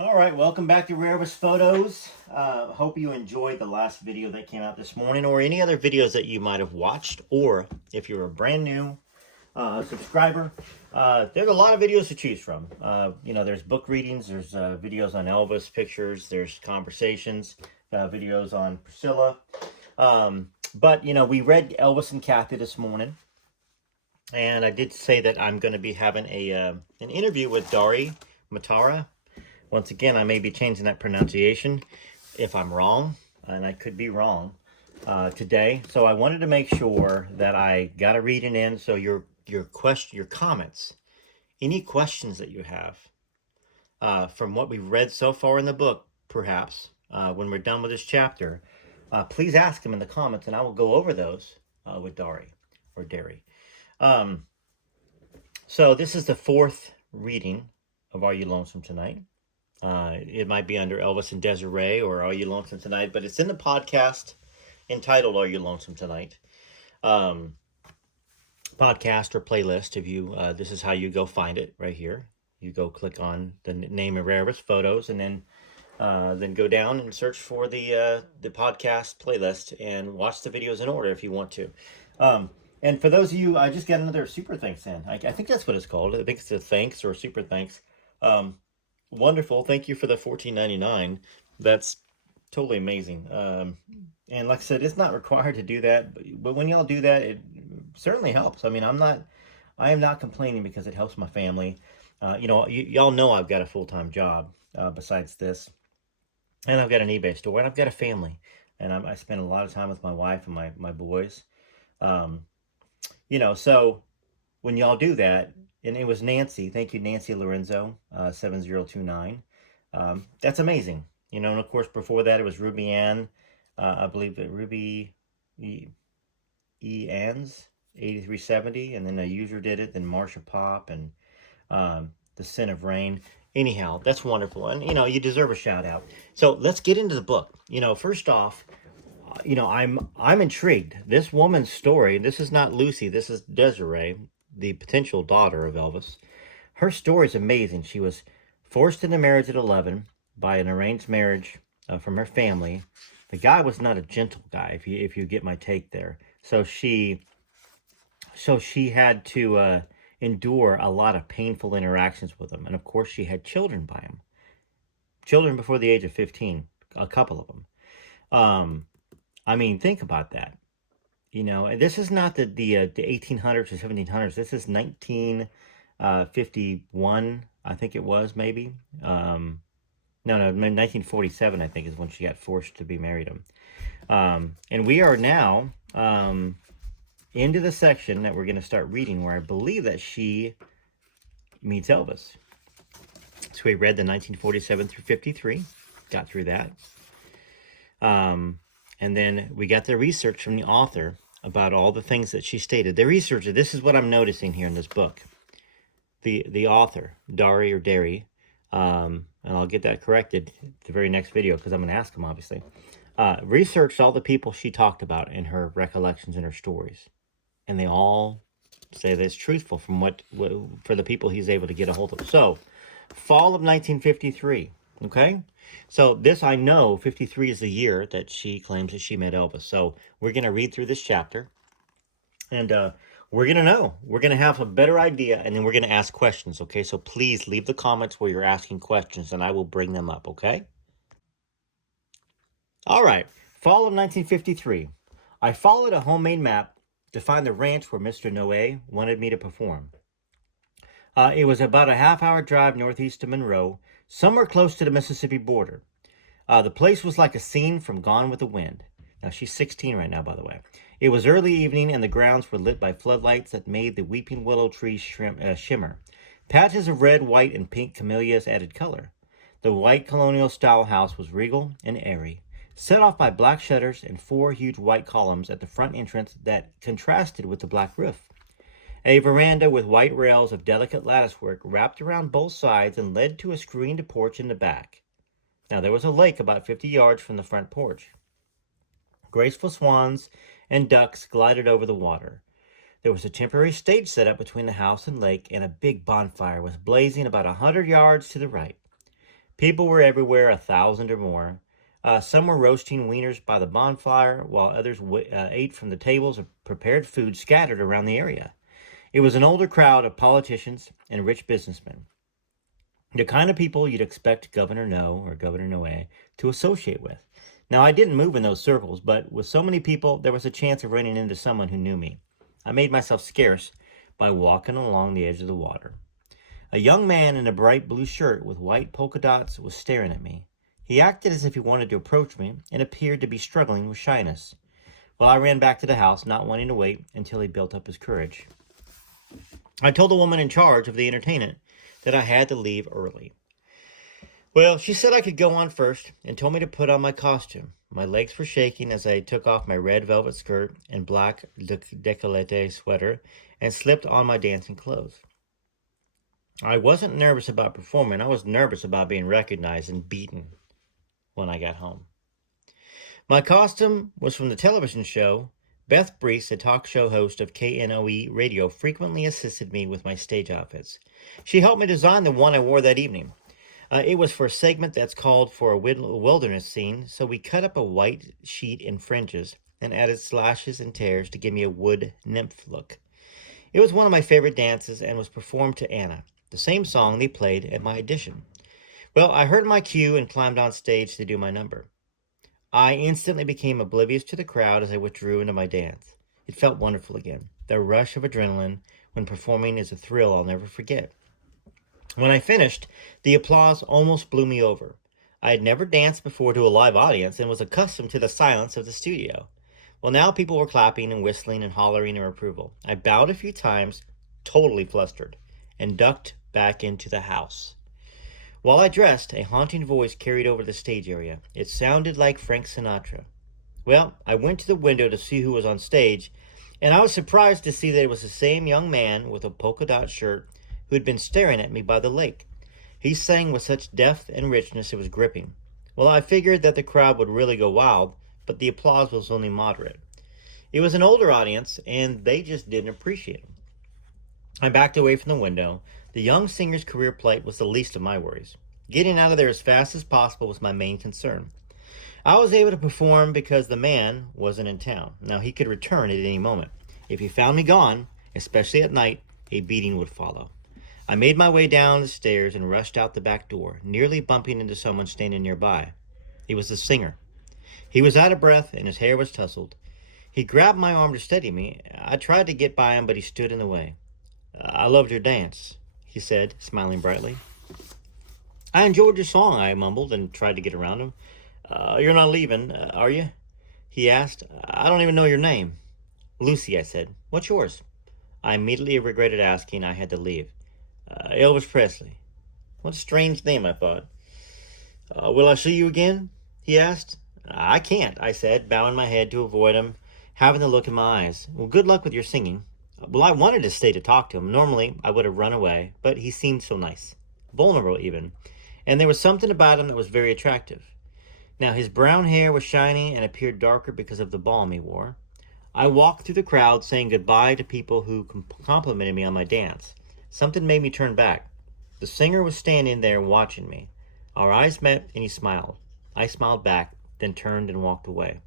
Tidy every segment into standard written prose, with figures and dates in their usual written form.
All right, welcome back to Elvis Photos. Hope you enjoyed the last video that came out this morning, or any other videos that you might have watched, or if you're a brand new subscriber, there's a lot of videos to choose from. There's book readings, there's videos on Elvis, pictures, there's conversations, videos on Priscilla. But we read Elvis and Kathy this morning, and I did say that I'm going to be having an interview with Dari Matara. Once again, I may be changing that pronunciation if I'm wrong, and I could be wrong today. So I wanted to make sure that I got a reading in. So your comments, any questions that you have from what we've read so far in the book, perhaps when we're done with this chapter, please ask them in the comments, and I will go over those with Dari or Derry. So this is the fourth reading of Are You Lonesome Tonight? It might be under Elvis and Desiree or Are You Lonesome Tonight, but it's in the podcast entitled Are You Lonesome Tonight? Podcast or playlist. If you, this is how you go find it right here. You go click on the name of Elvis Photos, and then go down and search for the podcast playlist and watch the videos in order if you want to. And for those of you, I just got another super thanks in. I think that's what it's called. I think it's a thanks or super thanks. Wonderful. Thank you for the $14.99. That's totally amazing. And like I said, it's not required to do that, but when y'all do that, it certainly helps. I mean, I am not complaining because it helps my family. Y'all know I've got a full-time job besides this, and I've got an eBay store, and I've got a family, and I spend a lot of time with my wife and my boys. So when y'all do that, and it was Nancy. Thank you, Nancy Lorenzo, 7029. That's amazing. And of course, before that, it was Ruby Ann. I believe that Ruby Ann's 8370, and then a user did it. Then Marsha Pop and The Sin of Rain. Anyhow, that's wonderful, and you deserve a shout out. So let's get into the book. First off, I'm intrigued. This woman's story. This is not Lucy. This is Desiree, the potential daughter of Elvis. Her story is amazing. She was forced into marriage at 11 by an arranged marriage from her family. The guy was not a gentle guy, if you get my take there. So she had to endure a lot of painful interactions with him, and of course she had children by him. Children before the age of 15, a couple of them. I mean, think about that. This is not the 1800s or 1700s. This is 1951, I think it was, maybe. No, 1947, I think, is when she got forced to be married him. And we are now into the section that we're going to start reading, where I believe that she meets Elvis. So we read the 1947 through 53, got through that. And then we got the research from the author about all the things that she stated. The researcher, this is what I'm noticing here in this book. The author, Dari or Derry, and I'll get that corrected the very next video because I'm going to ask him, obviously, researched all the people she talked about in her recollections and her stories. And they all say that it's truthful for the people he's able to get a hold of. So, fall of 1953, okay? So this, I know, 53 is the year that she claims that she met Elvis. So we're going to read through this chapter, and we're going to know. We're going to have a better idea, and then we're going to ask questions, okay? So please leave the comments where you're asking questions, and I will bring them up, okay? All right, fall of 1953. I followed a homemade map to find the ranch where Mr. Noe wanted me to perform. It was about a half-hour drive northeast of Monroe, somewhere close to the Mississippi border. The place was like a scene from Gone with the Wind. Now, she's 16 right now, by the way. It was early evening, and the grounds were lit by floodlights that made the weeping willow trees shimmer. Patches of red, white, and pink camellias added color. The white colonial-style house was regal and airy, set off by black shutters and 4 huge white columns at the front entrance that contrasted with the black roof. A veranda with white rails of delicate latticework wrapped around both sides and led to a screened porch in the back. Now, there was a lake about 50 yards from the front porch. Graceful swans and ducks glided over the water. There was a temporary stage set up between the house and lake, and a big bonfire was blazing about 100 yards to the right. People were everywhere, 1,000 or more. Some were roasting wieners by the bonfire, while others ate from the tables of prepared food scattered around the area. It was an older crowd of politicians and rich businessmen, the kind of people you'd expect Governor No or Governor Noe to associate with. Now, I didn't move in those circles, but with so many people, there was a chance of running into someone who knew me. I made myself scarce by walking along the edge of the water. A young man in a bright blue shirt with white polka dots was staring at me. He acted as if he wanted to approach me and appeared to be struggling with shyness. Well, I ran back to the house, not wanting to wait until he built up his courage. I told the woman in charge of the entertainment that I had to leave early. Well, she said I could go on first and told me to put on my costume. My legs were shaking as I took off my red velvet skirt and black décolleté sweater and slipped on my dancing clothes. I wasn't nervous about performing. I was nervous about being recognized and beaten when I got home. My costume was from the television show. Beth Brees, a talk show host of KNOE Radio, frequently assisted me with my stage outfits. She helped me design the one I wore that evening. It was for a segment that's called for a wilderness scene, so we cut up a white sheet in fringes and added slashes and tears to give me a wood nymph look. It was one of my favorite dances and was performed to Anna, the same song they played at my audition. Well, I heard my cue and climbed on stage to do my number. I instantly became oblivious to the crowd as I withdrew into my dance. It felt wonderful again. The rush of adrenaline when performing is a thrill I'll never forget. When I finished, the applause almost blew me over. I had never danced before to a live audience and was accustomed to the silence of the studio. Well, now people were clapping and whistling and hollering their approval. I bowed a few times, totally flustered, and ducked back into the house. While I dressed, a haunting voice carried over the stage area. It sounded like Frank Sinatra. Well, I went to the window to see who was on stage, and I was surprised to see that it was the same young man with a polka dot shirt who had been staring at me by the lake. He sang with such depth and richness it was gripping. Well, I figured that the crowd would really go wild, but the applause was only moderate. It was an older audience, and they just didn't appreciate him. I backed away from the window. The young singer's career plight was the least of my worries. Getting out of there as fast as possible was my main concern. I was able to perform because the man wasn't in town. Now, he could return at any moment. If he found me gone, especially at night, a beating would follow. I made my way down the stairs and rushed out the back door, nearly bumping into someone standing nearby. He was the singer. He was out of breath and his hair was tousled. He grabbed my arm to steady me. I tried to get by him, but he stood in the way. "I loved your dance," he said, smiling brightly. "I enjoyed your song," I mumbled and tried to get around him. You're not leaving, are you?" he asked. "I don't even know your name." "Lucy," I said. "What's yours?" I immediately regretted asking. I had to leave. "Elvis Presley." What a strange name, I thought. "Will I see you again?" he asked. "I can't," I said, bowing my head to avoid him, having the look in my eyes. "Well, good luck with your singing." Well, I wanted to stay to talk to him. Normally, I would have run away, but he seemed so nice. Vulnerable, even. And there was something about him that was very attractive. Now, his brown hair was shiny and appeared darker because of the balm he wore. I walked through the crowd saying goodbye to people who complimented me on my dance. Something made me turn back. The singer was standing there watching me. Our eyes met and he smiled. I smiled back, then turned and walked away.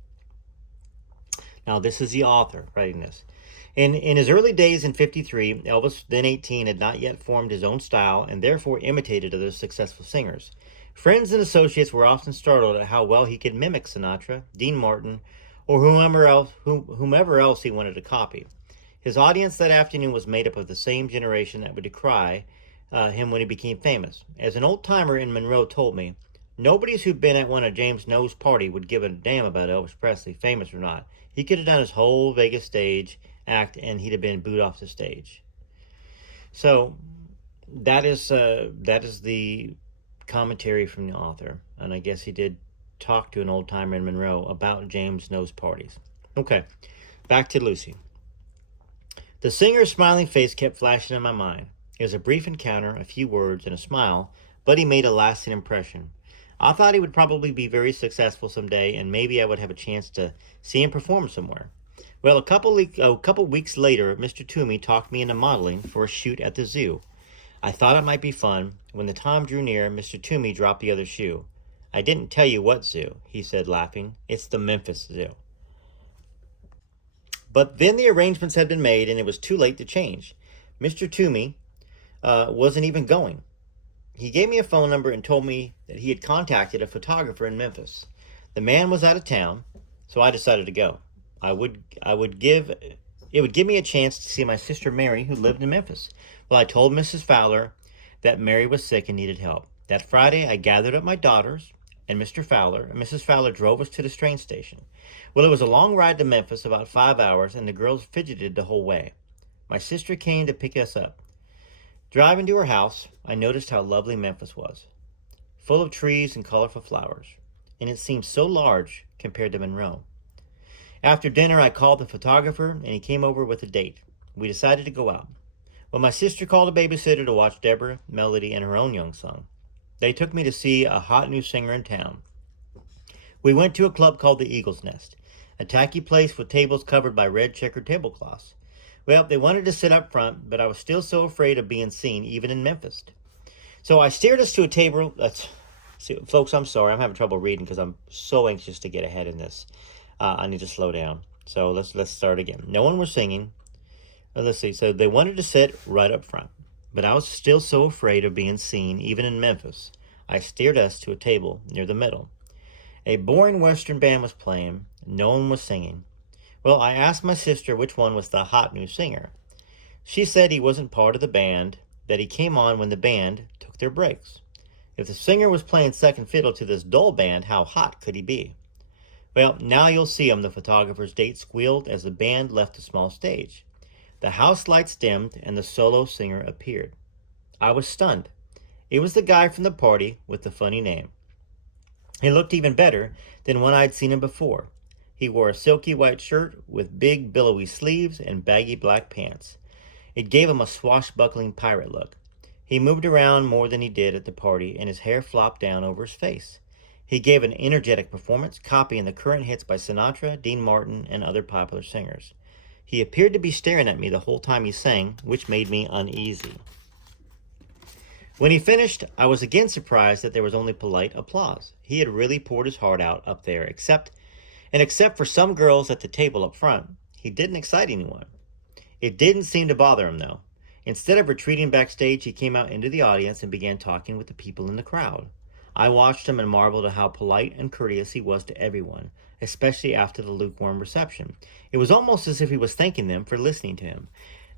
Now, this is the author writing this. In his early days in '53, Elvis, then 18, had not yet formed his own style and therefore imitated other successful singers. Friends and associates were often startled at how well he could mimic Sinatra, Dean Martin, or whomever else he wanted to copy. His audience that afternoon was made up of the same generation that would decry him when he became famous. As an old-timer in Monroe told me, nobody's who'd been at one of James No's party would give a damn about Elvis Presley, famous or not. He could have done his whole Vegas stage act and he'd have been booed off the stage. So that is the commentary from the author. And I guess he did talk to an old-timer in Monroe about James No's parties. Okay, back to Lucy. The singer's smiling face kept flashing in my mind. It was a brief encounter, a few words, and a smile, but he made a lasting impression. I thought he would probably be very successful someday, and maybe I would have a chance to see him perform somewhere. Well, a couple weeks later, Mr. Toomey talked me into modeling for a shoot at the zoo. I thought it might be fun. When the time drew near, Mr. Toomey dropped the other shoe. I didn't tell you what zoo, he said, laughing. It's the Memphis Zoo. But then the arrangements had been made, and it was too late to change. Mr. Toomey wasn't even going. He gave me a phone number and told me that he had contacted a photographer in Memphis. The man was out of town, so I decided to go. It would give me a chance to see my sister Mary, who lived in Memphis. Well, I told Mrs. Fowler that Mary was sick and needed help. That Friday, I gathered up my daughters and Mr. Fowler, and Mrs. Fowler drove us to the train station. Well, it was a long ride to Memphis, about 5 hours, and the girls fidgeted the whole way. My sister came to pick us up. Driving to her house, I noticed how lovely Memphis was, full of trees and colorful flowers, and it seemed so large compared to Monroe. After dinner, I called the photographer, and he came over with a date. We decided to go out. Well, my sister called a babysitter to watch Deborah, Melody, and her own young son. They took me to see a hot new singer in town. We went to a club called the Eagle's Nest, a tacky place with tables covered by red checkered tablecloths. Well, they wanted to sit up front, but I was still so afraid of being seen, even in Memphis. So I steered us to a table. Folks, I'm sorry. I'm having trouble reading because I'm so anxious to get ahead in this. I need to slow down. So let's start again. No one was singing. Let's see. So they wanted to sit right up front, but I was still so afraid of being seen, even in Memphis. I steered us to a table near the middle. A boring Western band was playing. No one was singing. Well, I asked my sister which one was the hot new singer. She said he wasn't part of the band, that he came on when the band took their breaks. If the singer was playing second fiddle to this dull band, how hot could he be? Well, now you'll see him, the photographer's date squealed as the band left the small stage. The house lights dimmed and the solo singer appeared. I was stunned. It was the guy from the party with the funny name. He looked even better than when I'd seen him before. He wore a silky white shirt with big billowy sleeves and baggy black pants. It gave him a swashbuckling pirate look. He moved around more than he did at the party, and his hair flopped down over his face. He gave an energetic performance, copying the current hits by Sinatra, Dean Martin, and other popular singers. He appeared to be staring at me the whole time he sang, which made me uneasy. When he finished, I was again surprised that there was only polite applause. He had really poured his heart out up there, except for some girls at the table up front, he didn't excite anyone. It didn't seem to bother him, though. Instead of retreating backstage, he came out into the audience and began talking with the people in the crowd. I watched him and marveled at how polite and courteous he was to everyone, especially after the lukewarm reception. It was almost as if he was thanking them for listening to him.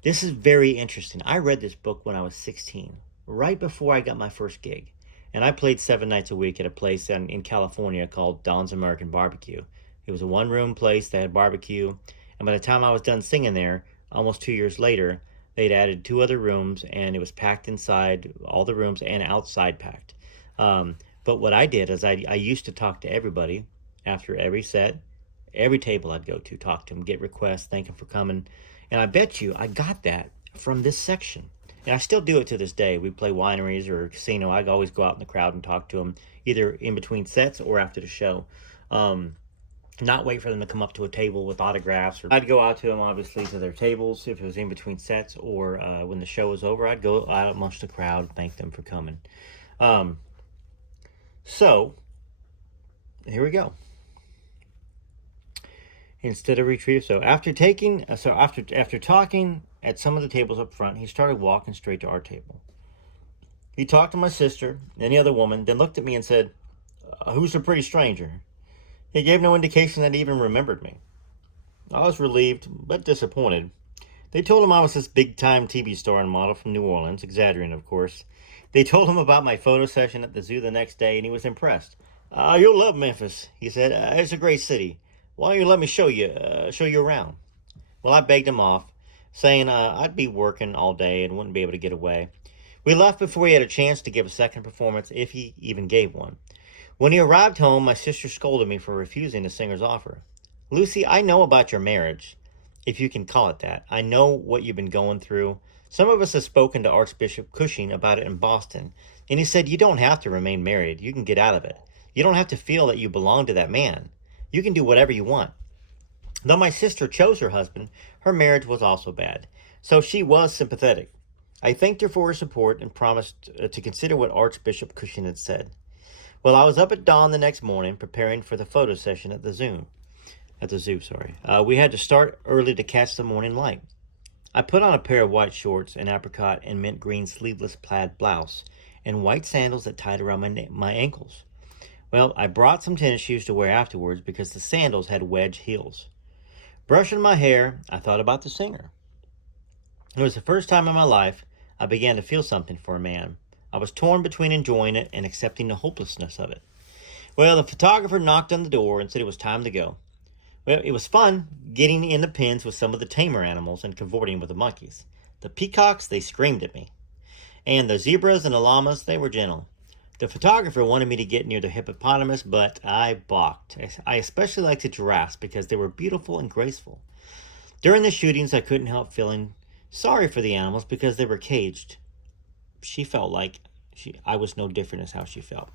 This is very interesting. I read this book when I was 16, right before I got my first gig. And I played 7 nights a week at a place in California called Don's American Barbecue. It was a one-room place that had barbecue, and by the time I was done singing there, almost 2 years later, they'd added 2 other rooms, and it was packed inside, all the rooms, and outside packed. But what I did is I used to talk to everybody after every set, every table I'd go to, talk to them, get requests, thank them for coming. And I bet you I got that from this section. And I still do it to this day. We play wineries or a casino. I'd always go out in the crowd and talk to them, either in between sets or after the show. Not wait for them to come up to a table with autographs. I'd go out to them, obviously, to their tables if it was in between sets, or when the show was over, I'd go out amongst the crowd, thank them for coming. So here we go. Instead of retrieve, after talking at some of the tables up front, he started walking straight to our table. He talked to my sister and the other woman, then looked at me and said, "Who's the pretty stranger?" He gave no indication that he even remembered me. I was relieved, but disappointed. They told him I was this big-time TV star and model from New Orleans, exaggerating, of course. They told him about my photo session at the zoo the next day, and he was impressed. "You'll love Memphis," he said. "It's a great city. Why don't you let me show you around?" Well, I begged him off, saying I'd be working all day and wouldn't be able to get away. We left before he had a chance to give a second performance, if he even gave one. When he arrived home, my sister scolded me for refusing the singer's offer. "Lucy, I know about your marriage, if you can call it that. I know what you've been going through. Some of us have spoken to Archbishop Cushing about it in Boston, and he said you don't have to remain married. You can get out of it. You don't have to feel that you belong to that man. You can do whatever you want." Though my sister chose her husband, her marriage was also bad, so she was sympathetic. I thanked her for her support and promised to consider what Archbishop Cushing had said. Well, I was up at dawn the next morning preparing for the photo session at the zoo. We had to start early to catch the morning light. I put on a pair of white shorts, an apricot and mint green sleeveless plaid blouse, and white sandals that tied around my ankles. Well, I brought some tennis shoes to wear afterwards because the sandals had wedge heels. Brushing my hair, I thought about the singer. It was the first time in my life I began to feel something for a man. I was torn between enjoying it and accepting the hopelessness of it. Well, the photographer knocked on the door and said it was time to go. Well, it was fun getting in the pens with some of the tamer animals and cavorting with the monkeys. The peacocks, they screamed at me. And the zebras and the llamas, they were gentle. The photographer wanted me to get near the hippopotamus, but I balked. I especially liked the giraffes because they were beautiful and graceful. During the shootings, I couldn't help feeling sorry for the animals because they were caged. She felt like I was no different as how she felt.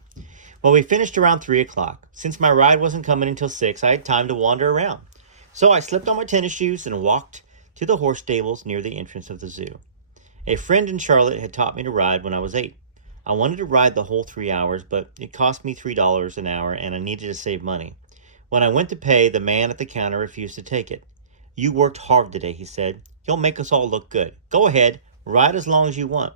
Well, we finished around 3 o'clock. Since my ride wasn't coming until 6, I had time to wander around. So I slipped on my tennis shoes and walked to the horse stables near the entrance of the zoo. A friend in Charlotte had taught me to ride when I was 8. I wanted to ride the whole 3 hours, but it cost me $3 an hour and I needed to save money. When I went to pay, the man at the counter refused to take it. "You worked hard today," he said. "You'll make us all look good. Go ahead, ride as long as you want."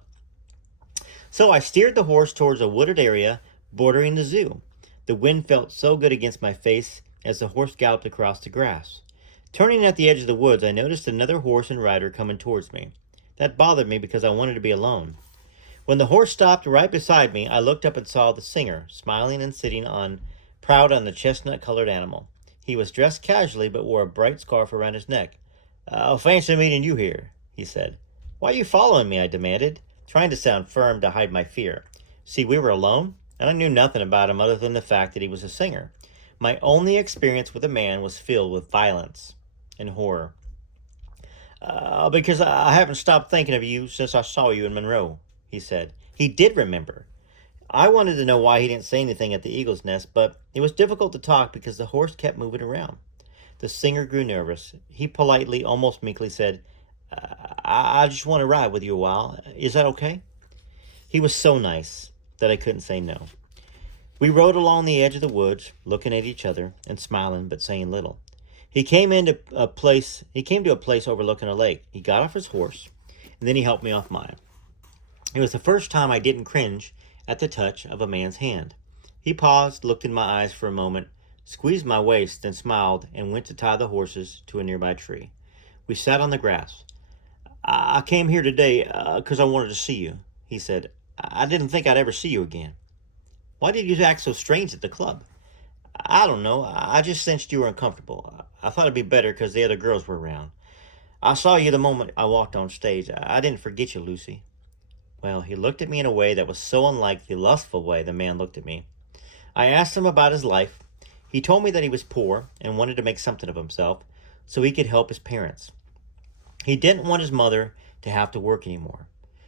So I steered the horse towards a wooded area bordering the zoo. The wind felt so good against my face as the horse galloped across the grass. Turning at the edge of the woods, I noticed another horse and rider coming towards me. That bothered me because I wanted to be alone. When the horse stopped right beside me, I looked up and saw the singer, smiling and sitting proud on the chestnut-colored animal. He was dressed casually but wore a bright scarf around his neck. "I'll fancy meeting you here," he said. "Why are you following me?" I demanded, trying to sound firm to hide my fear. See, we were alone, and I knew nothing about him other than the fact that he was a singer. My only experience with a man was filled with violence and horror. "Because I haven't stopped thinking of you since I saw you in Monroe," he said. He did remember. I wanted to know why he didn't say anything at the eagle's nest, but it was difficult to talk because the horse kept moving around. The singer grew nervous. He politely, almost meekly said, I just want to ride with you a while. Is that okay?" He was so nice that I couldn't say no. We rode along the edge of the woods, looking at each other and smiling but saying little. He came to a place overlooking a lake. He got off his horse, and then he helped me off mine. It was the first time I didn't cringe at the touch of a man's hand. He paused, looked in my eyes for a moment, squeezed my waist, then smiled and went to tie the horses to a nearby tree. We sat on the grass. "I came here today because I wanted to see you," he said. "I didn't think I'd ever see you again." "Why did you act so strange at the club?" "I don't know. I just sensed you were uncomfortable. I thought it'd be better because the other girls were around. I saw you the moment I walked on stage. I didn't forget you, Lucy." Well, he looked at me in a way that was so unlike the lustful way the man looked at me. I asked him about his life. He told me that he was poor and wanted to make something of himself so he could help his parents. He didn't want his mother to have to work anymore.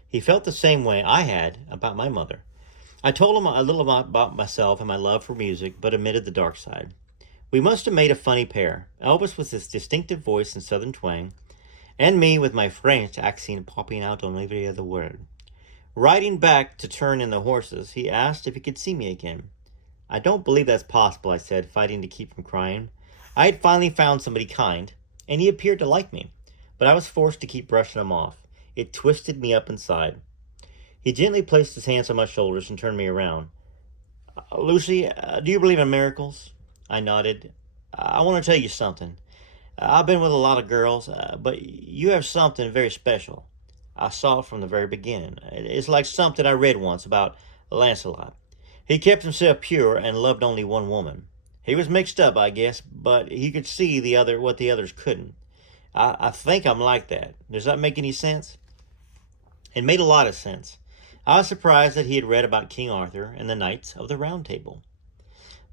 He felt the same way I had about my mother. I told him a little about myself and my love for music, but omitted the dark side. We must have made a funny pair. Elvis with his distinctive voice and southern twang, and me with my French accent popping out on every other word. Riding back to turn in the horses, he asked if he could see me again. "I don't believe that's possible," I said, fighting to keep from crying. I had finally found somebody kind, and he appeared to like me, but I was forced to keep brushing him off. It twisted me up inside. He gently placed his hands on my shoulders and turned me around. "Lucy, do you believe in miracles?" I nodded. "I want to tell you something. I've been with a lot of girls, but you have something very special. I saw it from the very beginning. It's like something I read once about Lancelot. He kept himself pure and loved only one woman. He was mixed up, I guess, but he could see what the others couldn't. I think I'm like that. Does that make any sense?" It made a lot of sense. I was surprised that he had read about King Arthur and the Knights of the Round Table.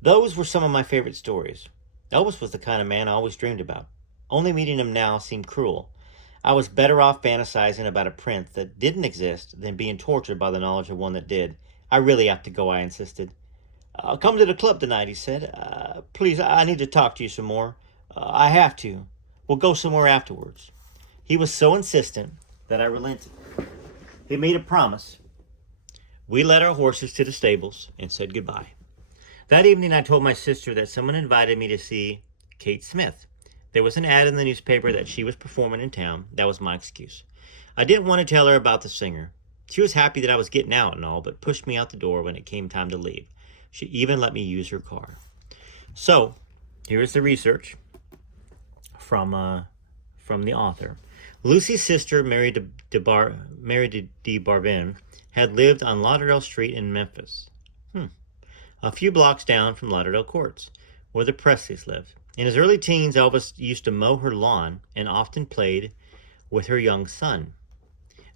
Those were some of my favorite stories. Elvis was the kind of man I always dreamed about. Only meeting him now seemed cruel. I was better off fantasizing about a prince that didn't exist than being tortured by the knowledge of one that did. "I really have to go," I insisted. "Come to the club tonight," he said. "Please, I need to talk to you some more. I have to. We'll go somewhere afterwards." He was so insistent that I relented. They made a promise. We led our horses to the stables and said goodbye. That evening I told my sister that someone invited me to see Kate Smith. There was an ad in the newspaper that she was performing in town. That was my excuse. I didn't want to tell her about the singer. She was happy that I was getting out and all, but pushed me out the door when it came time to leave. She even let me use her car. So, here is the research from the author. Lucy's sister, Mary de Barbin, had lived on Lauderdale Street in Memphis, a few blocks down from Lauderdale Courts, where the Presleys lived. In his early teens, Elvis used to mow her lawn and often played with her young son.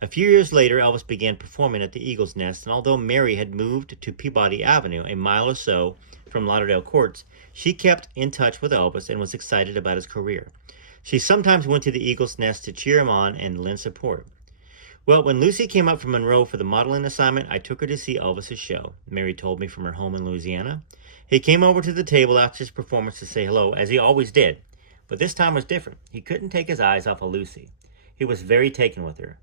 A few years later, Elvis began performing at the Eagle's Nest, and although Mary had moved to Peabody Avenue, a mile or so from Lauderdale Courts, she kept in touch with Elvis and was excited about his career. She sometimes went to the Eagle's Nest to cheer him on and lend support. Well, when Lucy came up from Monroe for the modeling assignment, I took her to see Elvis's show, Mary told me from her home in Louisiana. He came over to the table after his performance to say hello, as he always did. But this time was different. He couldn't take his eyes off of Lucy. He was very taken with her.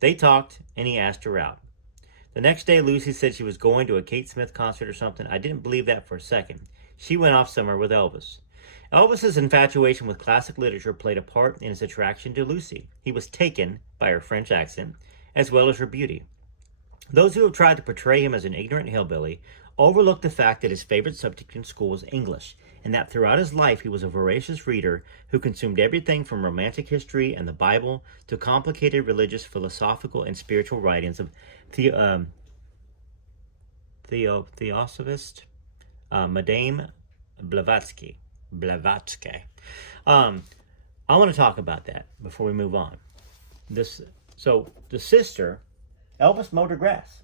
They talked, and he asked her out. The next day, Lucy said she was going to a Kate Smith concert or something. I didn't believe that for a second. She went off somewhere with Elvis. Elvis's infatuation with classic literature played a part in his attraction to Lucy. He was taken by her French accent, as well as her beauty. Those who have tried to portray him as an ignorant hillbilly overlook the fact that his favorite subject in school was English, and that throughout his life he was a voracious reader who consumed everything from romantic history and the Bible to complicated religious, philosophical, and spiritual writings of Theosophist Madame Blavatsky. I want to talk about that before we move on. So the sister, Elvis mowed her grass.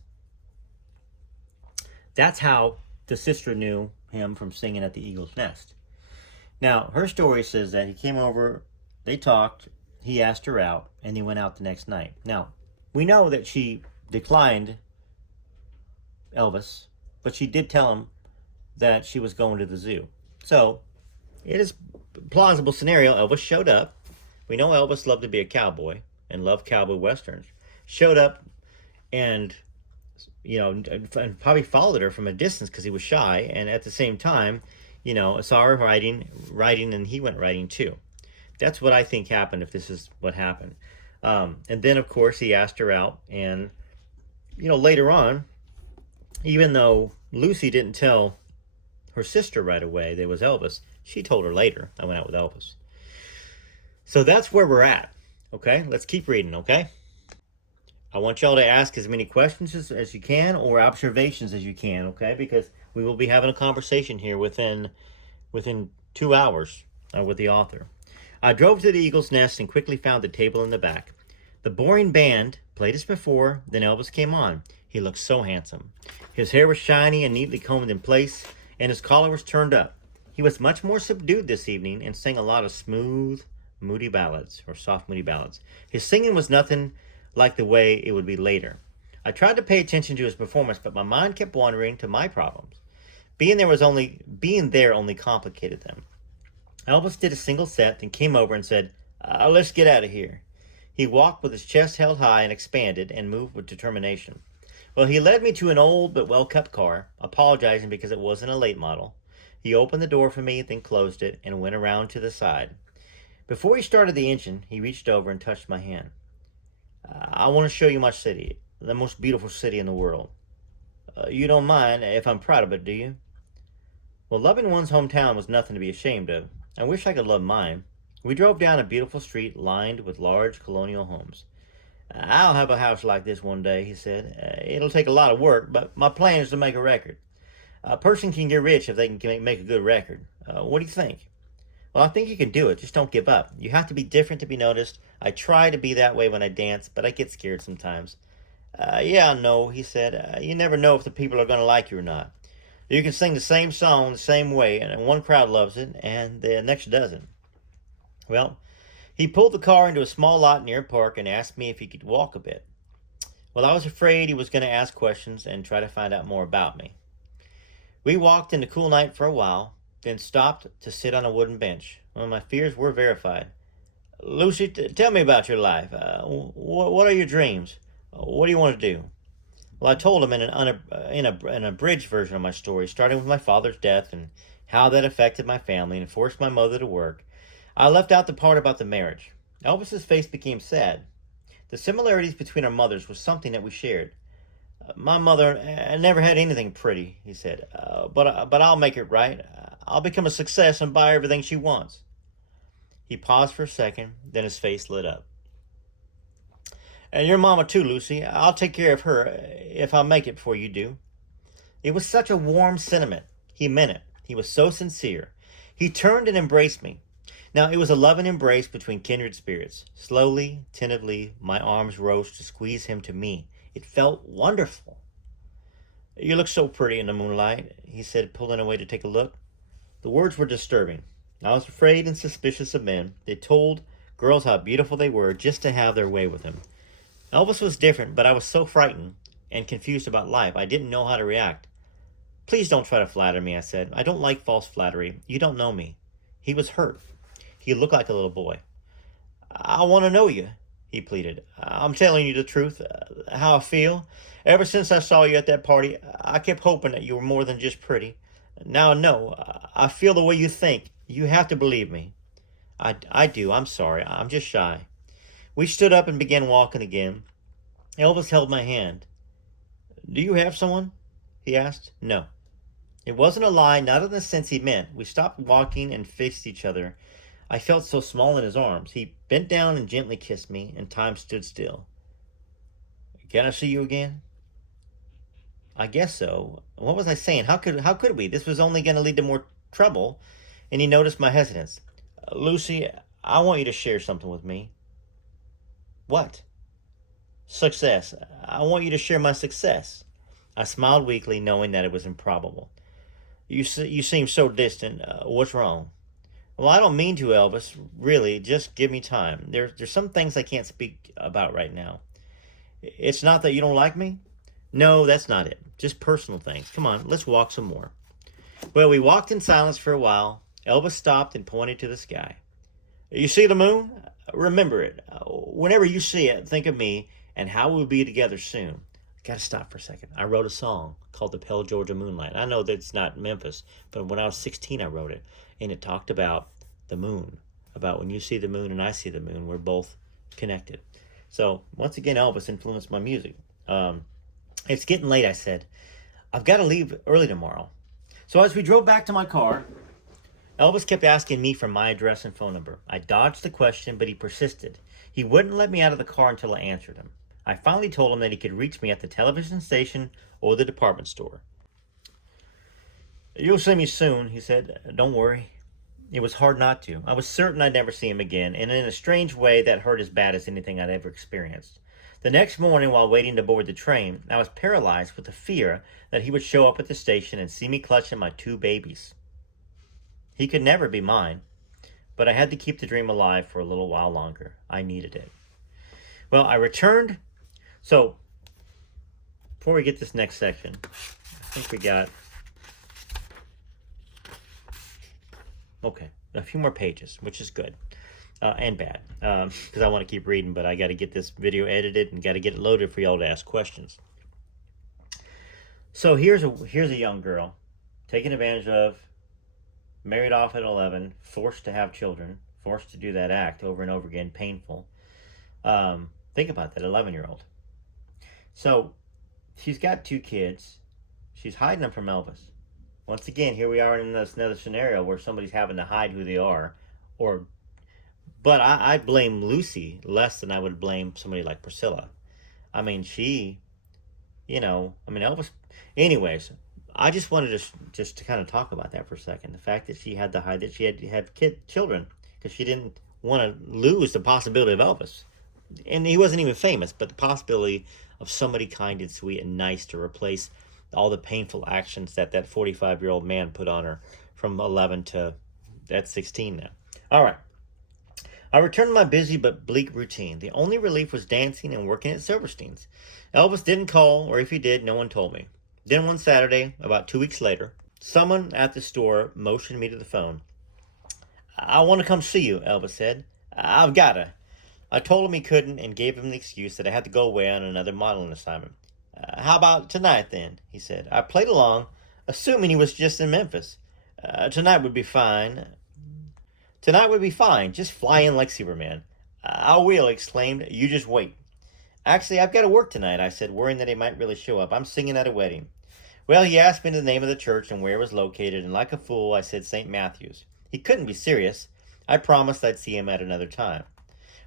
That's how the sister knew him from singing at the Eagle's Nest. Now, her story says that he came over, they talked, he asked her out, and they went out the next night. Now, we know that she declined Elvis, but she did tell him that she was going to the zoo. So, it is a plausible scenario. Elvis showed up. We know Elvis loved to be a cowboy and loved cowboy westerns. Showed up and, and probably followed her from a distance because he was shy. And at the same time, saw her riding, and he went riding too. That's what I think happened, if this is what happened. And then, of course, he asked her out. And, later on, even though Lucy didn't tell her sister right away that it was Elvis, she told her later, I went out with Elvis. So that's where we're at. Okay, let's keep reading, okay? I want y'all to ask as many questions as you can or observations as you can, okay? Because we will be having a conversation here within 2 hours with the author. I drove to the Eagle's Nest and quickly found the table in the back. The boring band played as before, then Elvis came on. He looked so handsome. His hair was shiny and neatly combed in place, and his collar was turned up. He was much more subdued this evening and sang a lot of smooth, moody ballads, or soft, moody ballads. His singing was nothing like the way it would be later. I tried to pay attention to his performance, but my mind kept wandering to my problems. Being there only complicated them. Elvis did a single set, then came over and said, let's get out of here. He walked with his chest held high and expanded and moved with determination. Well, he led me to an old but well-kept car, apologizing because it wasn't a late model. He opened the door for me, then closed it, and went around to the side. Before he started the engine, he reached over and touched my hand. I want to show you my city, the most beautiful city in the world. You don't mind if I'm proud of it, do you? Well, loving one's hometown was nothing to be ashamed of. I wish I could love mine. We drove down a beautiful street lined with large colonial homes. I'll have a house like this one day, he said. It'll take a lot of work, but my plan is to make a record. A person can get rich if they can make a good record. What do you think? Well, I think you can do it. Just don't give up. You have to be different to be noticed. I try to be that way when I dance, but I get scared sometimes. Yeah, no, he said. You never know if the people are going to like you or not. You can sing the same song the same way, and one crowd loves it, and the next doesn't. Well, he pulled the car into a small lot near a park and asked me if he could walk a bit. Well, I was afraid he was going to ask questions and try to find out more about me. We walked in the cool night for a while, then stopped to sit on a wooden bench. Well, my fears were verified. Lucy, tell me about your life. What are your dreams? What do you want to do? Well, I told him in an abridged version of my story, starting with my father's death and how that affected my family and forced my mother to work. I left out the part about the marriage. Elvis's face became sad. The similarities between our mothers was something that we shared. My mother never had anything pretty, he said, but I'll make it right. I'll become a success and buy everything she wants. He paused for a second, then his face lit up. And your mama too, Lucy. I'll take care of her if I make it before you do. It was such a warm sentiment. He meant it. He was so sincere. He turned and embraced me. Now, it was a loving embrace between kindred spirits. Slowly, tentatively, my arms rose to squeeze him to me. It felt wonderful. You look so pretty in the moonlight, he said, pulling away to take a look. The words were disturbing. I was afraid and suspicious of men. They told girls how beautiful they were just to have their way with him. Elvis was different, but I was so frightened and confused about life, I didn't know how to react. Please don't try to flatter me, I said. I don't like false flattery. You don't know me. He was hurt. He looked like a little boy. I want to know you, he pleaded. I'm telling you the truth, how I feel. Ever since I saw you at that party, I kept hoping that you were more than just pretty. Now I know. I feel the way you think. You have to believe me. I do. I'm sorry. I'm just shy. We stood up and began walking again. Elvis held my hand. Do you have someone? He asked. No. It wasn't a lie, not in the sense he meant. We stopped walking and faced each other. I felt so small in his arms. He bent down and gently kissed me, and time stood still. Can I see you again? I guess so. What was I saying? How could we? This was only going to lead to more trouble. And he noticed my hesitance. Lucy, I want you to share something with me. What? Success. I want you to share my success. I smiled weakly, knowing that it was improbable. You seem so distant. What's wrong? Well, I don't mean to, Elvis. Really, just give me time. There's some things I can't speak about right now. It's not that you don't like me? No, that's not it. Just personal things. Come on, let's walk some more. Well, we walked in silence for a while. Elvis stopped and pointed to the sky. You see the moon? Remember it. Whenever you see it, think of me and how we'll be together soon. Got to stop for a second. I wrote a song called The Pale Georgia Moonlight. I know that's not Memphis, but when I was 16, I wrote it. And it talked about the moon, about when you see the moon and I see the moon, we're both connected. So once again, Elvis influenced my music. It's getting late, I said. I've got to leave early tomorrow. So as we drove back to my car, Elvis kept asking me for my address and phone number. I dodged the question, but he persisted. He wouldn't let me out of the car until I answered him. I finally told him that he could reach me at the television station or the department store. You'll see me soon, he said. Don't worry. It was hard not to. I was certain I'd never see him again, and in a strange way that hurt as bad as anything I'd ever experienced. The next morning, while waiting to board the train, I was paralyzed with the fear that he would show up at the station and see me clutching my 2 babies. He could never be mine, but I had to keep the dream alive for a little while longer. I needed it. Well, I returned. So, before we get this next section, I think we got, a few more pages, which is good. And bad, because I want to keep reading, but I got to get this video edited and got to get it loaded for y'all to ask questions. So here's a young girl taken advantage of, married off at 11, forced to have children, forced to do that act over and over again, painful. Think about that, 11-year-old. So she's got 2 kids. She's hiding them from Elvis. Once again, here we are in this another scenario where somebody's having to hide who they are, But I blame Lucy less than I would blame somebody like Priscilla. I mean, Elvis. Anyways, I just wanted to kind of talk about that for a second. The fact that she had to hide that she had to have children because she didn't want to lose the possibility of Elvis. And he wasn't even famous, but the possibility of somebody kind and sweet and nice to replace all the painful actions that 45-year-old man put on her from 11 to that's 16 now. All right. I returned to my busy but bleak routine. The only relief was dancing and working at Silverstein's. Elvis didn't call, or if he did, no one told me. Then one Saturday, about 2 weeks later, someone at the store motioned me to the phone. I want to come see you, Elvis said. I've got to. I told him he couldn't and gave him the excuse that I had to go away on another modeling assignment. How about tonight then? He said. I played along, assuming he was just in Memphis. Tonight would be fine. Tonight would be fine. Just fly in like Superman. I will, he exclaimed. You just wait. Actually, I've got to work tonight, I said, worrying that he might really show up. I'm singing at a wedding. Well, he asked me the name of the church and where it was located, and like a fool, I said St. Matthew's. He couldn't be serious. I promised I'd see him at another time.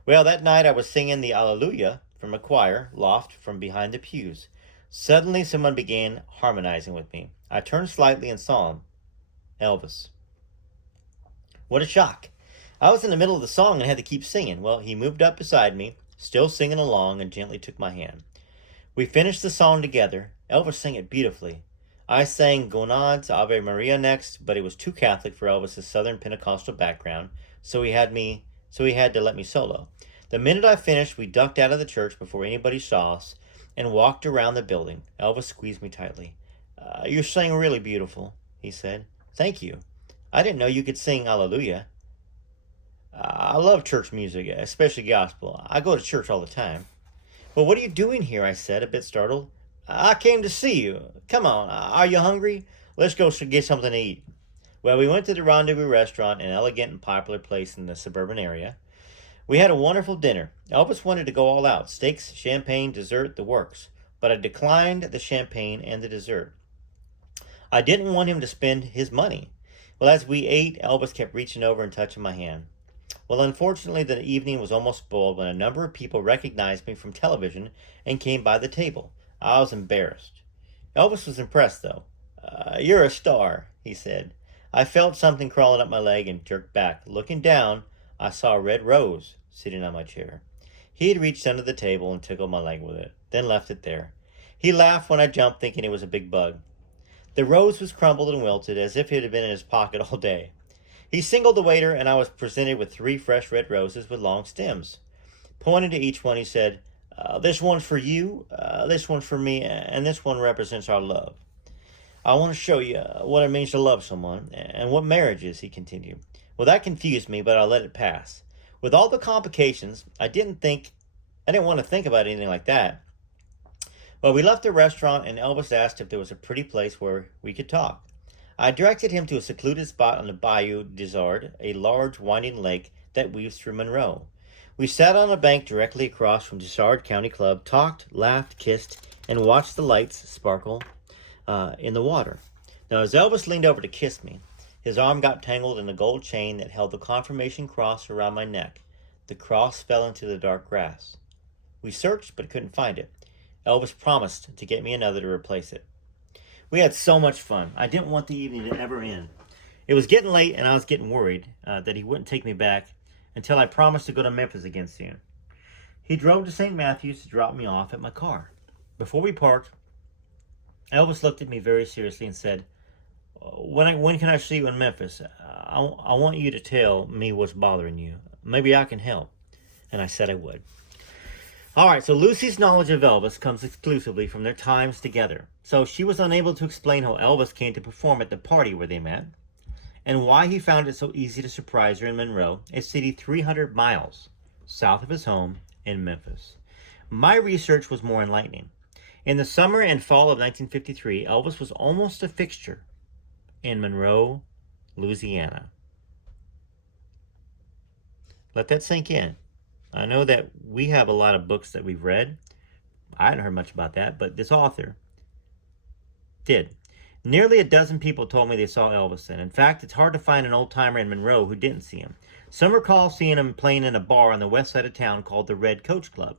Well, that night I was singing the Alleluia from a choir loft from behind the pews. Suddenly, someone began harmonizing with me. I turned slightly and saw him. Elvis. What a shock. I was in the middle of the song and had to keep singing. Well, he moved up beside me, still singing along, and gently took my hand. We finished the song together. Elvis sang it beautifully. I sang Gonads Ave Maria next, but it was too Catholic for Elvis's Southern Pentecostal background, so he had to let me solo. The minute I finished, we ducked out of the church before anybody saw us and walked around the building. Elvis squeezed me tightly. You sang really beautiful, he said. Thank you. I didn't know you could sing Alleluia. I love church music, especially gospel. I go to church all the time. Well, what are you doing here? I said, a bit startled. I came to see you. Come on, are you hungry? Let's go get something to eat. Well, we went to the Rendezvous restaurant, an elegant and popular place in the suburban area. We had a wonderful dinner. Elvis wanted to go all out, steaks, champagne, dessert, the works. But I declined the champagne and the dessert. I didn't want him to spend his money. Well, as we ate, Elvis kept reaching over and touching my hand. Well, unfortunately, the evening was almost spoiled when a number of people recognized me from television and came by the table. I was embarrassed. Elvis was impressed, though. You're a star, he said. I felt something crawling up my leg and jerked back. Looking down, I saw a red rose sitting on my chair. He had reached under the table and tickled my leg with it, then left it there. He laughed when I jumped, thinking it was a big bug. The rose was crumbled and wilted, as if it had been in his pocket all day. He singled the waiter, and I was presented with 3 fresh red roses with long stems. Pointing to each one, he said, this one's for you, this one's for me, and this one represents our love. I want to show you what it means to love someone, and what marriage is, he continued. Well, that confused me, but I let it pass. With all the complications, I didn't want to think about anything like that. Well, we left the restaurant, and Elvis asked if there was a pretty place where we could talk. I directed him to a secluded spot on the Bayou Desiree, a large winding lake that weaves through Monroe. We sat on a bank directly across from Desiree County Club, talked, laughed, kissed, and watched the lights sparkle in the water. Now, as Elvis leaned over to kiss me, his arm got tangled in a gold chain that held the confirmation cross around my neck. The cross fell into the dark grass. We searched, but couldn't find it. Elvis promised to get me another to replace it. We had so much fun. I didn't want the evening to ever end. It was getting late, and I was getting worried that he wouldn't take me back until I promised to go to Memphis again soon. He drove to St. Matthew's to drop me off at my car. Before we parked, Elvis looked at me very seriously and said, when can I see you in Memphis? I want you to tell me what's bothering you. Maybe I can help. And I said I would. All right, so Lucy's knowledge of Elvis comes exclusively from their times together. So she was unable to explain how Elvis came to perform at the party where they met, and why he found it so easy to surprise her in Monroe, a city 300 miles south of his home in Memphis. My research was more enlightening. In the summer and fall of 1953, Elvis was almost a fixture in Monroe, Louisiana. Let that sink in. I know that we have a lot of books that we've read. I hadn't heard much about that, but this author did. Nearly a dozen people told me they saw Elvis then. In fact, it's hard to find an old-timer in Monroe who didn't see him. Some recall seeing him playing in a bar on the west side of town called the Red Coach Club.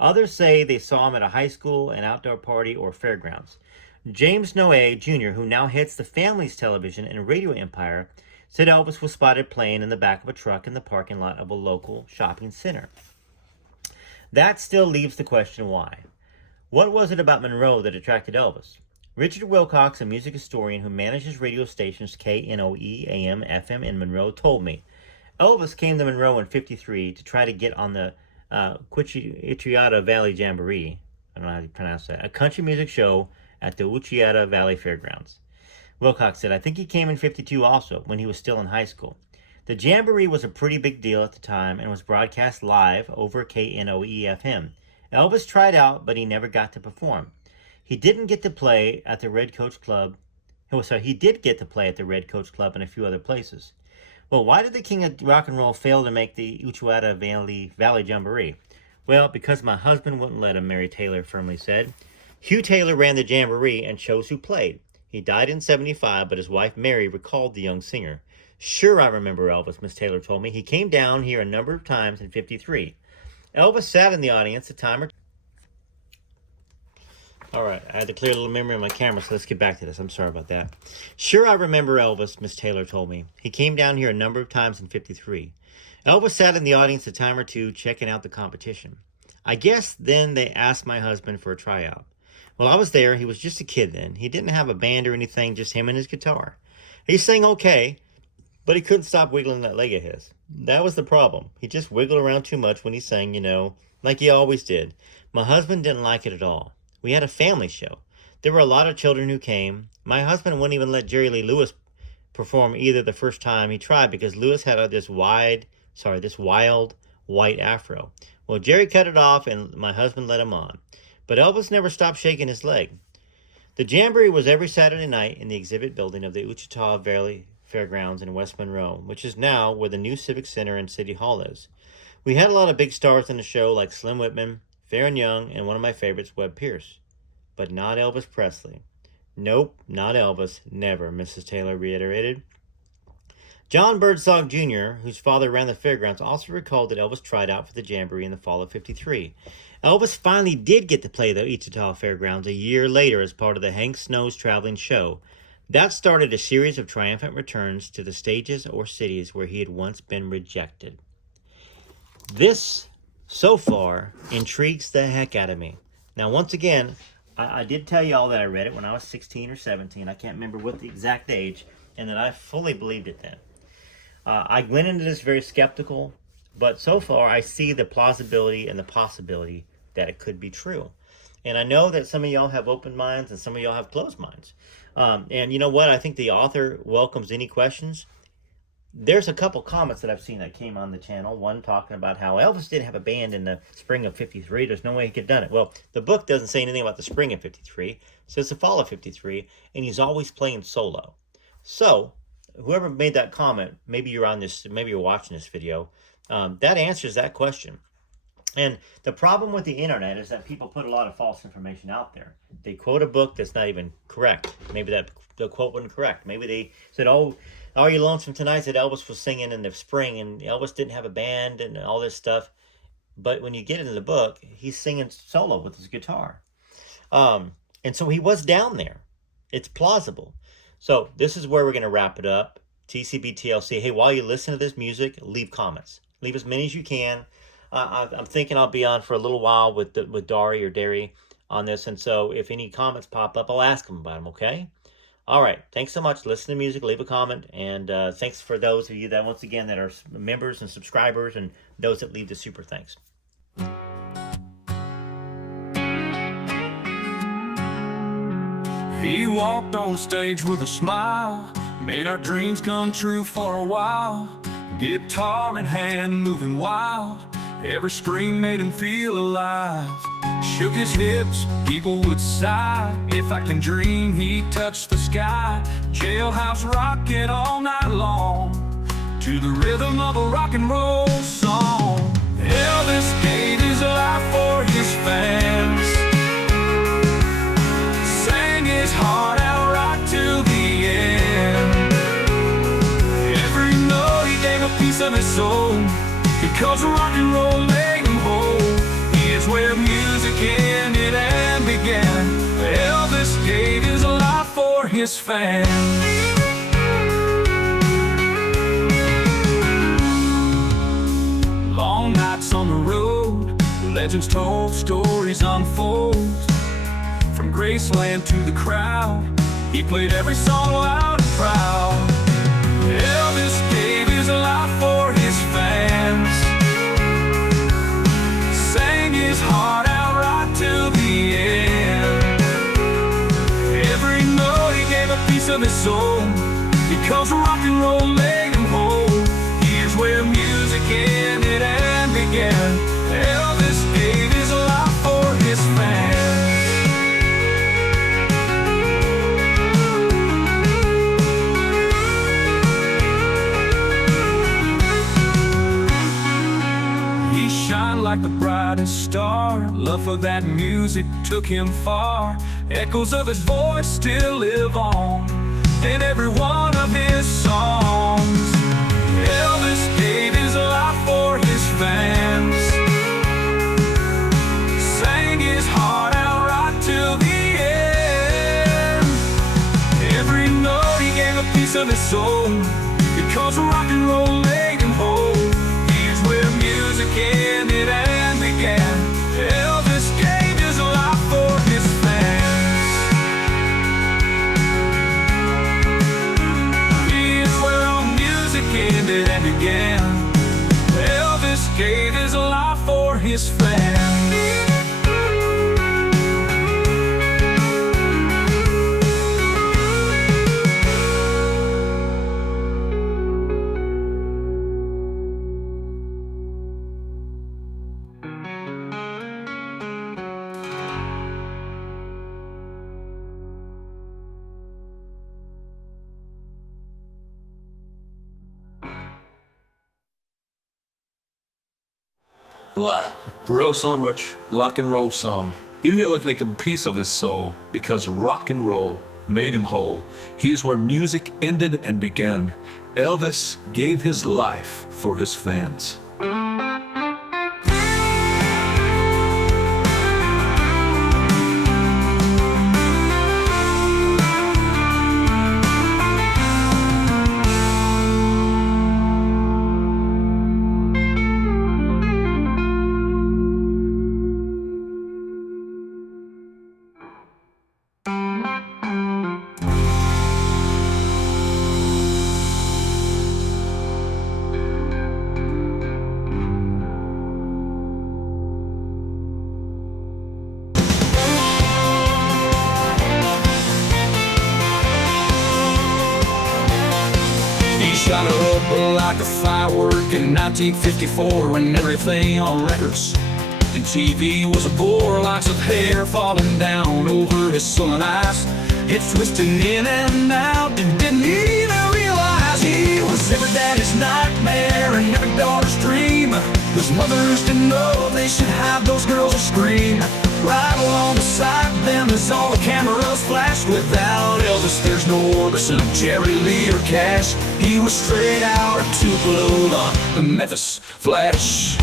Others say they saw him at a high school, an outdoor party, or fairgrounds. James Noe Jr., who now heads the family's television and radio empire, said Elvis was spotted playing in the back of a truck in the parking lot of a local shopping center. That still leaves the question why. What was it about Monroe that attracted Elvis? Richard Wilcox, a music historian who manages radio stations KNOE, AM, FM in Monroe, told me Elvis came to Monroe in '53 to try to get on the Uchiata Valley Jamboree, I don't know how you pronounce that, a country music show at the Uchiata Valley Fairgrounds. Wilcox said, I think he came in '52 also, when he was still in high school. The Jamboree was a pretty big deal at the time and was broadcast live over KNOE-FM. Elvis tried out, but he never got to perform. He didn't get to play at the Red Coach Club. He did get to play at the Red Coach Club and a few other places. Well, why did the king of rock and roll fail to make the Uchiwata Valley Jamboree? Well, because my husband wouldn't let him, Mary Taylor firmly said. Hugh Taylor ran the Jamboree and chose who played. He died in 1975, but his wife Mary recalled the young singer. Sure, I remember Elvis, Miss Taylor told me. He came down here a number of times in 1953. Elvis sat in the audience a time or two. All right, I had to clear a little memory on my camera, so let's get back to this. I'm sorry about that. Sure, I remember Elvis, Miss Taylor told me. He came down here a number of times in 1953. Elvis sat in the audience a time or two checking out the competition. I guess then they asked my husband for a tryout. Well, I was there. He was just a kid then. He didn't have a band or anything, just him and his guitar. He sang okay, but he couldn't stop wiggling that leg of his. That was the problem. He just wiggled around too much when he sang, like he always did. My husband didn't like it at all. We had a family show. There were a lot of children who came. My husband wouldn't even let Jerry Lee Lewis perform either the first time he tried because Lewis had this wild white afro. Well, Jerry cut it off and my husband let him on. But Elvis never stopped shaking his leg. The Jamboree was every Saturday night in the exhibit building of the Uchiwata Valley Fairgrounds in West Monroe, which is now where the new Civic Center and City Hall is. We had a lot of big stars in the show like Slim Whitman, Farron Young, and one of my favorites, Webb Pierce. But not Elvis Presley. Nope, not Elvis. Never, Mrs. Taylor reiterated. John Birdsong Jr., whose father ran the fairgrounds, also recalled that Elvis tried out for the Jamboree in the fall of 1953. Elvis finally did get to play the Uchiwata Fairgrounds a year later as part of the Hank Snow's traveling show. That started a series of triumphant returns to the stages or cities where he had once been rejected. This, so far, intrigues the heck out of me. Now, once again, I did tell you all that I read it when I was 16 or 17. I can't remember what the exact age, and that I fully believed it then. I went into this very skeptical, but so far I see the plausibility and the possibility that it could be true. And I know that some of y'all have open minds and some of y'all have closed minds. And you know what? I think the author welcomes any questions. There's a couple comments that I've seen that came on the channel. One talking about how Elvis didn't have a band in the spring of 1953. There's no way he could have done it. Well, the book doesn't say anything about the spring of 1953. It says the fall of 1953, and he's always playing solo. So, whoever made that comment, maybe you're watching this video, that answers that question. And the problem with the internet is that people put a lot of false information out there. They quote a book that's not even correct. Maybe the quote wasn't correct. Maybe they said, "Oh, Are You Lonesome Tonight?" that Elvis was singing in the spring, and Elvis didn't have a band and all this stuff. But when you get into the book, he's singing solo with his guitar. And so he was down there. It's plausible. So this is where we're going to wrap it up. TCB TLC. Hey, while you listen to this music, leave comments. Leave as many as you can. I'm thinking I'll be on for a little while with Dari on this. And so if any comments pop up, I'll ask them about them, okay? All right. Thanks so much. Listen to music, leave a comment. And thanks for those of you that, once again, that are members and subscribers and those that leave the super thanks. He walked on stage with a smile, made our dreams come true for a while. Guitar in hand, moving wild, every scream made him feel alive. Shook his hips, people would sigh. If I can dream, he touched the sky. Jailhouse rocking all night long, to the rhythm of a rock and roll song. Elvis gave his life for his fans, sang his heart out right till the end. Every note he gave a piece of his soul, because rock and roll made him whole. He is where music ended and began. Elvis gave his life for his fans. Long nights on the road, legends told, stories unfold. From Graceland to the crowd, he played every song loud and proud. Elvis gave his life for his fans, sang his heart out right till the end. Every note he gave a piece of his soul, because rock and roll made him whole. where music ended and began. Elvis gave his life for his fans. He shined like the brightest star. Love for that music took him far. Echoes of his voice still live on in every one of his songs. Elvis gave his life for his fans, sang his heart out right till the end. Every note he gave a piece of his soul, because rock and roll made him whole. Here's where music ended and began. Elvis gave his life for his fans. Here's where all music ended and began. Elvis gave his life for his fans. Bro so much rock and roll song. He really like a piece of his soul, because rock and roll made him whole. Here's where music ended and began. Elvis gave his life for his fans. Shot up like a firework in 1954, when everything on records and TV was a bore. Locks of hair falling down over his sullen eyes, it's twisting in and out, and didn't even realize he was every daddy's nightmare and every daughter's dream. Those mothers didn't know they should have those girls to scream. Right along beside them as all the cameras flashed. Without Elvis there's no Elvis, Jerry Lee or Cash. He was straight out of Tupelo, the Memphis Flash.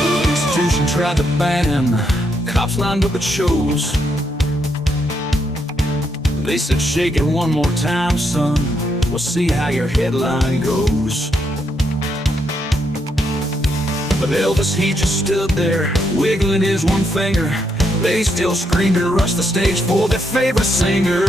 The institution tried to ban him, cops lined up at shows. They said, shake it one more time, son, we'll see how your headline goes. But Elvis, he just stood there, wiggling his one finger. They still screamed and rushed the stage for their favorite singer.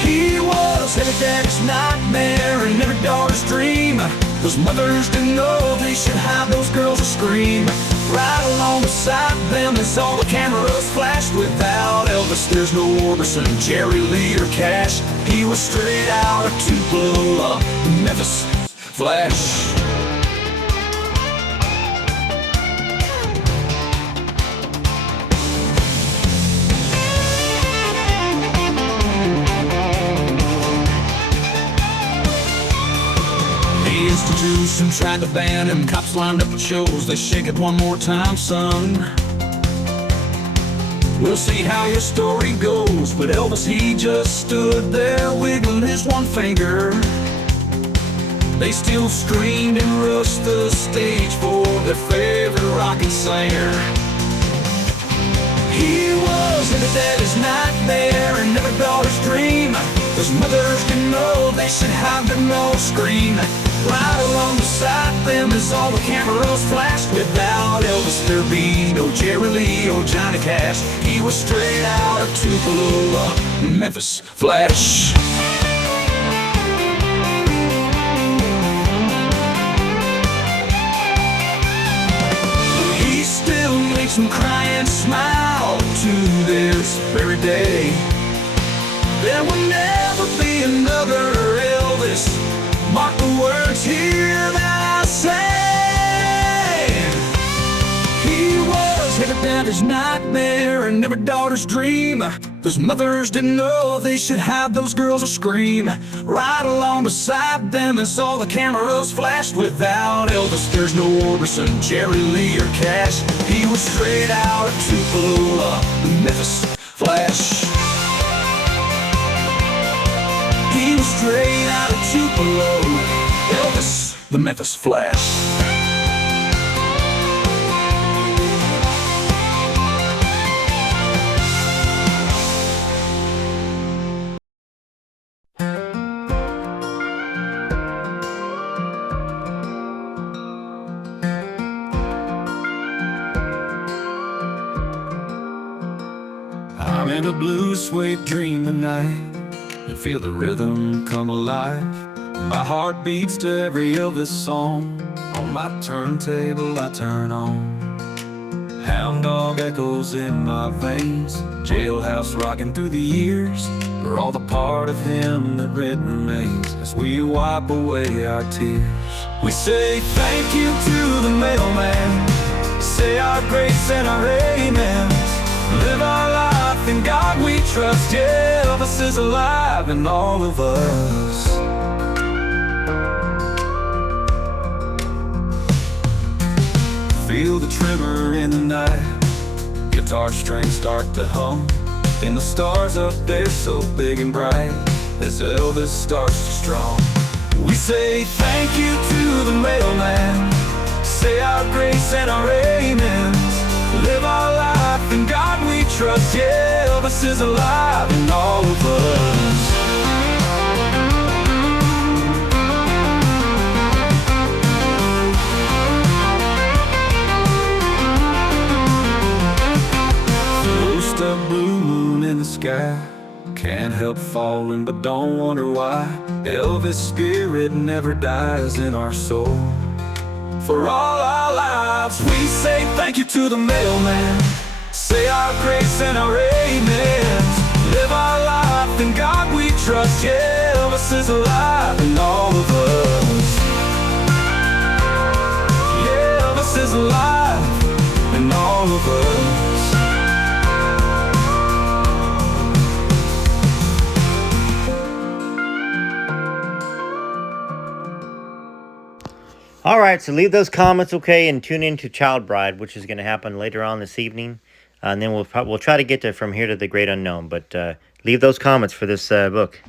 He was every daddy's nightmare and every daughter's dream. Those mothers didn't know they should have those girls to scream. Right along beside them as all the cameras flashed. Without Elvis there's no Orbison, Jerry Lee or Cash. He was straight out of Tupelo, the Memphis Flash. The institution tried to ban him, cops lined up at shows. They shake it one more time, son, we'll see how your story goes. But Elvis, he just stood there wiggling his one finger. They still screamed and rushed the stage for their favorite rockin' singer. He was every daddy's nightmare and every daughter's dream. Those mothers didn't know they should have their nose screen. Right along beside them as all the cameras flashed. Without Elvis there'd be no Jerry Lee or Johnny Cash. He was straight out of Tupelo, Memphis Flash. He still makes them cry and smile to this very day. father's nightmare and every daughter's dream. Those mothers didn't know they should have those girls to scream. Right along beside them as all the cameras flashed. Without Elvis, there's no Orbison, Jerry Lee, or Cash. He was straight out of Tupelo, the Memphis Flash. He was straight out of Tupelo, Elvis, the Memphis Flash. I'm in a blue suede dream tonight, and feel the rhythm come alive. My heart beats to every Elvis song. On my turntable I turn on. Hound dog echoes in my veins, jailhouse rocking through the years. We're all the part of him that red remains as we wipe away our tears. We say thank you to the mailman, say our grace and our amens. Live our life in God we trust. Yeah, Elvis is alive in all of us. Feel the tremor in the night, guitar strings start to hum, and the stars up there so big and bright as Elvis starts to strum. We say thank you to the mailman, say our grace and our amens. Live our life in God we trust. Yeah, Elvis is alive in all of us. First a blue moon in the sky, can't help falling but don't wonder why. Elvis' spirit never dies in our soul. For all our lives we say thank you to the mailman, say our grace and our amens. Live our life in God we trust. Yeah, Elvis is alive in all of us. Yeah, Elvis is alive in all of us. All right, so leave those comments, okay, and tune in to Child Bride, which is going to happen later on this evening. And then we'll try to get to From Here to the Great Unknown. But leave those comments for this book.